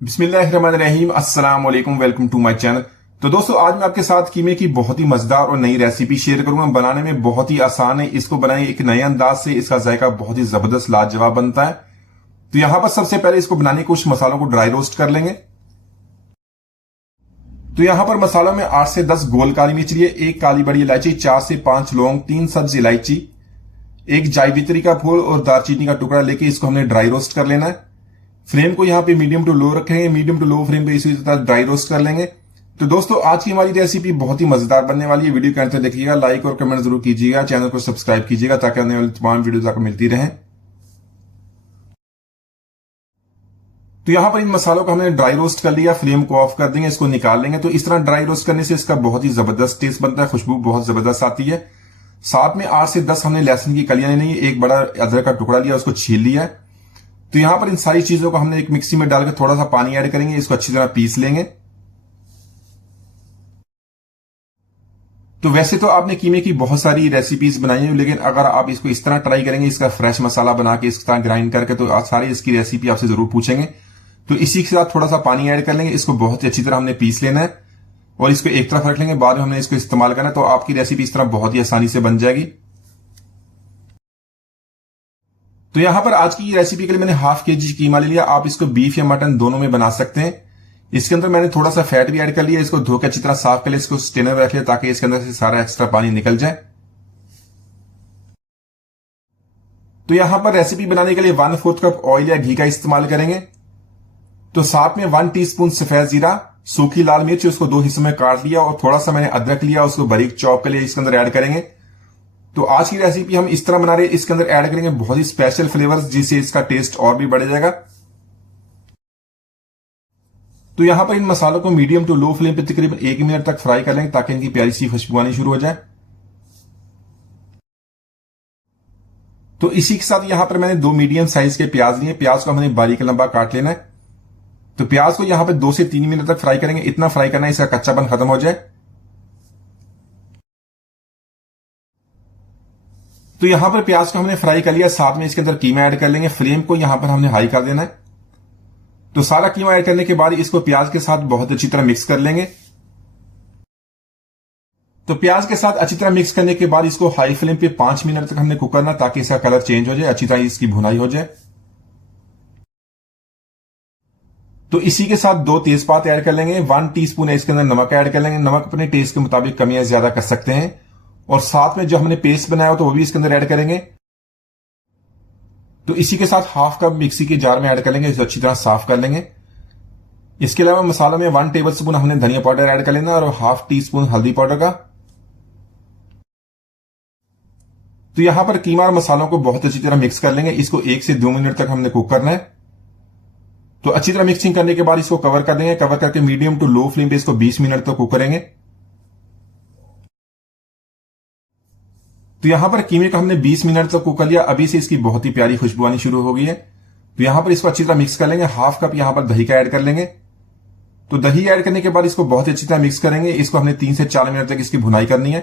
बिस्मिल्लाहिर्रहमानिर्रहीम, अस्सलाम वालेकुम, वेलकम टू माय चैनल। तो दोस्तों, आज मैं आपके साथ कीमे की बहुत ही मजेदार और नई रेसिपी शेयर करूंगा। बनाने में बहुत ही आसान है। इसको बनाए एक नए अंदाज से, इसका जायका बहुत ही जबरदस्त लाजवाब बनता है। तो यहां पर सबसे पहले इसको बनाने के कुछ मसालों को ड्राई रोस्ट कर लेंगे। तो यहां पर मसालों में 8 से 10 गोल काली मिर्च लिए, एक काली बड़ी इलायची, 4 से 5 लौंग, 3 सब्ज इलायची, एक जावित्री का फूल और दालचीनी का टुकड़ा लेके इसको हमने ड्राई रोस्ट कर लेना है। फ्लेम को यहाँ पे मीडियम टू लो रखेंगे। मीडियम टू लो फ्लेम पे इसी तरह ड्राई रोस्ट कर लेंगे। तो दोस्तों, आज की हमारी रेसिपी बहुत ही मजेदार बनने वाली है। वीडियो के अंत तक देखिएगा, लाइक और कमेंट जरूर कीजिएगा, चैनल को सब्सक्राइब कीजिएगा ताकि आने वाली तमाम वीडियोस आपको मिलती रहें। तो यहां पर इन मसालों को हमने ड्राई रोस्ट कर लिया। फ्लेम को ऑफ कर देंगे, इसको निकाल लेंगे। तो इस तरह ड्राई रोस्ट करने से इसका बहुत ही जबरदस्त टेस्ट बनता है, खुशबू बहुत जबरदस्त आती है। साथ में 8 से 10 हमने लहसुन की कलियां नहीं, एक बड़ा अदरक का टुकड़ा लिया, उसको छील लिया है। तो यहां पर इन सारी चीजों को हमने एक मिक्सी में डालकर थोड़ा सा पानी ऐड करेंगे, इसको अच्छी तरह पीस लेंगे। तो वैसे तो आपने कीमे की बहुत सारी रेसिपीज बनाई है, लेकिन अगर आप इसको इस तरह ट्राई करेंगे, इसका फ्रेश मसाला बना के इस तरह ग्राइंड करके, तो सारी इसकी रेसिपी आपसे जरूर पूछेंगे। तो इसी के साथ थोड़ा सा पानी ऐड कर लेंगे, इसको बहुत ही अच्छी तरह हमने पीस लेना है और इसको एक तरफ रख लेंगे। बाद में हमने इसको इस्तेमाल करना है, तो आपकी रेसिपी इस तरह बहुत ही आसानी से बन जाएगी। तो यहां पर आज की रेसिपी के लिए मैंने ½ kg कीमा ले लिया। आप इसको बीफ या मटन दोनों में बना सकते हैं। इसके अंदर मैंने थोड़ा सा फैट भी ऐड कर लिया। इसको धो के अच्छी तरह साफ कर लिया, इसको स्ट्रेनर में रख लिया ताकि इसके अंदर से सारा एक्स्ट्रा पानी निकल जाए। तो यहां पर रेसिपी बनाने के लिए 1/4 कप ऑयल या घी का इस्तेमाल करेंगे। तो साथ में 1 टीस्पून सफेद जीरा, सूखी लाल मिर्च, उसको 2 हिस्सों में काट लिया और थोड़ा सा मैंने अदरक लिया, उसको बारीक चॉप कर लिया, इसके अंदर ऐड करेंगे। तो आज की रेसिपी हम इस तरह बना रहे हैं, इसके अंदर ऐड करेंगे बहुत ही स्पेशल फ्लेवर्स, जिससे इसका टेस्ट और भी बढ़ जाएगा। तो यहां पर इन मसालों को मीडियम टू लो फ्लेम पे तकरीबन 1 मिनट तक फ्राई कर लेंगे ताकि इनकी प्यारी सी खुशबू आनी शुरू हो जाए। तो इसी के साथ यहां पर मैंने 2 मीडियम साइज के प्याज लिए। प्याज को हमने बारीक लंबा काट लेना है। तो प्याज को यहां पर 2 से 3 मिनट तक फ्राई करेंगे, इतना फ्राई करना है इसका कच्चापन खत्म हो जाए। तो यहां पर प्याज को हमने फ्राई कर लिया, साथ में इसके अंदर कीमा ऐड कर लेंगे। फ्लेम को यहां पर हमने हाई कर देना है। तो सारा कीमा ऐड करने के बाद इसको प्याज के साथ बहुत अच्छी तरह मिक्स कर लेंगे। तो प्याज के साथ अच्छी तरह मिक्स करने के बाद इसको हाई फ्लेम पे 5 मिनट तक हमने कुक करना, ताकि इसका कलर चेंज हो जाए, अच्छी तरह इसकी भुनाई हो जाए। तो इसी के साथ 2 तेजपात ऐड कर लेंगे। 1 टीस्पून इसके अंदर नमक ऐड कर लेंगे। नमक अपने टेस्ट के मुताबिक कमी या ज्यादा कर सकते हैं। और साथ में जो हमने पेस्ट बनाया हो तो वो भी इसके अंदर ऐड करेंगे। तो इसी के साथ ½ कप मिक्सी के जार में ऐड कर लेंगे, इसे अच्छी तरह साफ कर लेंगे। इसके अलावा मसाला में 1 टेबल स्पून हमने धनिया पाउडर ऐड कर लेना और ½ टीस्पून हल्दी पाउडर का। तो यहां पर कीमा और मसालों को बहुत अच्छी तरह मिक्स कर लेंगे। इसको 1 से 2 मिनट तक हमने कुक करना है। तो अच्छी तरह मिक्सिंग करने के बाद इसको कवर कर देंगे। कवर करके मीडियम टू लो फ्लेम पे इसको 20 मिनट तक कुक करेंगे। तो यहां पर कीमे का हमने 20 मिनट तक कुक कर लिया। अभी से इसकी बहुत ही प्यारी खुशबू आनी शुरू हो गई है। तो यहां पर इसको अच्छी तरह मिक्स कर लेंगे। ½ कप यहां पर दही का ऐड कर लेंगे। तो दही ऐड करने के बाद इसको बहुत अच्छी तरह मिक्स करेंगे। इसको हमने 3 से 4 मिनट तक इसकी भुनाई करनी है।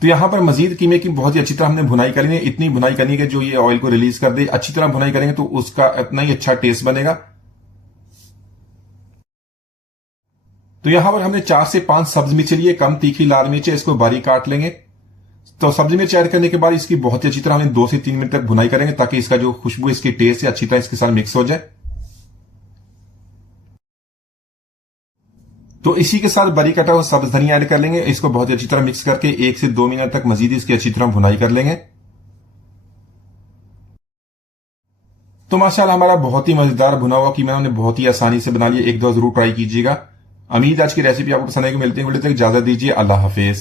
तो यहां पर मजीद कीमे की बहुत ही अच्छी तरह हमने भुनाई करनी है। इतनी भुनाई करनी है कि जो ये ऑयल को रिलीज कर दे। अच्छी तरह भुनाई करेंगे तो उसका इतना ही अच्छा टेस्ट बनेगा। तो यहां पर हमने 4 से 5 सब्ज मिर्च लिए, कम तीखी लाल मिर्च है, इसको बारीक काट लेंगे। तो सब्जी मिर्च ऐड करने के बाद इसकी बहुत ही अच्छी तरह हमें 2 से 3 मिनट तक भुनाई करेंगे, ताकि इसका जो खुशबू, इसकी टेस्ट है, अच्छी तरह इसके साथ मिक्स हो जाए। तो इसी के साथ बारीक कटा हुआ सब्ज धनिया ऐड कर लेंगे। इसको बहुत ही अच्छी तरह मिक्स करके 1 से 2 मिनट तक मजीद इसकी अच्छी तरह भुनाई कर लेंगे। तो माशाल्लाह हमारा बहुत ही मजेदार भुना हुआ कीमा हमने बहुत ही आसानी से बना लिया। एक दो जरूर ट्राई कीजिएगा। उम्मीद आज की रेसिपी आपको पसंद आएगी। मिलते हैं वीडियो तक, इजाजत दीजिए, अल्लाह हाफिज।